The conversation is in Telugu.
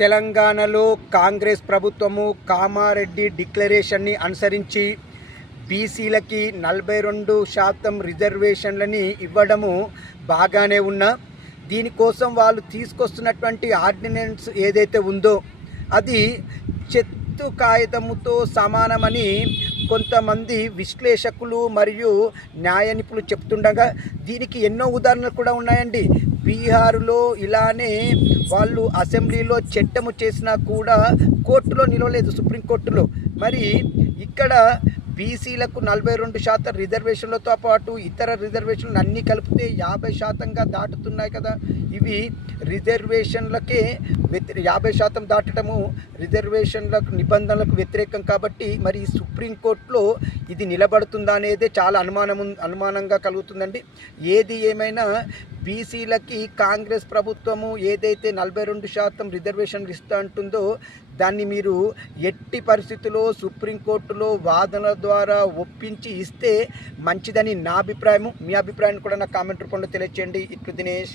తెలంగాణలో కాంగ్రెస్ ప్రభుత్వము కామారెడ్డి డిక్లరేషన్ని అనుసరించి బీసీలకి 42% రిజర్వేషన్లని ఇవ్వడము బాగానే ఉన్నా, దీనికోసం వాళ్ళు తీసుకొస్తున్నటువంటి ఆర్డినెన్స్ ఏదైతే ఉందో అది చెత్తు కాగితముతో సమానమని కొంతమంది విశ్లేషకులు మరియు న్యాయ నిపుణులు చెప్తుండగా దీనికి ఎన్నో ఉదాహరణలు కూడా ఉన్నాయండి. బీహారులో ఇలానే వాళ్ళు అసెంబ్లీలో చట్టము చేసినా కూడా కోర్టులో నిలవలేదు, సుప్రీంకోర్టులో. మరి ఇక్కడ బీసీలకు 42% రిజర్వేషన్లతో పాటు ఇతర రిజర్వేషన్లు అన్నీ కలిపితే 50%గా దాటుతున్నాయి కదా. ఇవి రిజర్వేషన్లకే 50% దాటడము రిజర్వేషన్లకు నిబంధనలకు వ్యతిరేకం కాబట్టి మరి సుప్రీంకోర్టులో ఇది నిలబడుతుందా అనేది చాలా అనుమానంగా కలుగుతుందండి. ఏది ఏమైనా బీసీలకి కాంగ్రెస్ ప్రభుత్వము ఏదైతే 42% రిజర్వేషన్లు ఇస్తూ అంటుందో దాన్ని మీరు ఎట్టి పరిస్థితుల్లో సుప్రీంకోర్టులో వాదనల ద్వారా ఒప్పించి ఇస్తే మంచిదని నా అభిప్రాయము. మీ అభిప్రాయాన్ని కూడా నా కామెంట్ రూపంలో తెలియచేయండి. ఇట్లు దినేష్.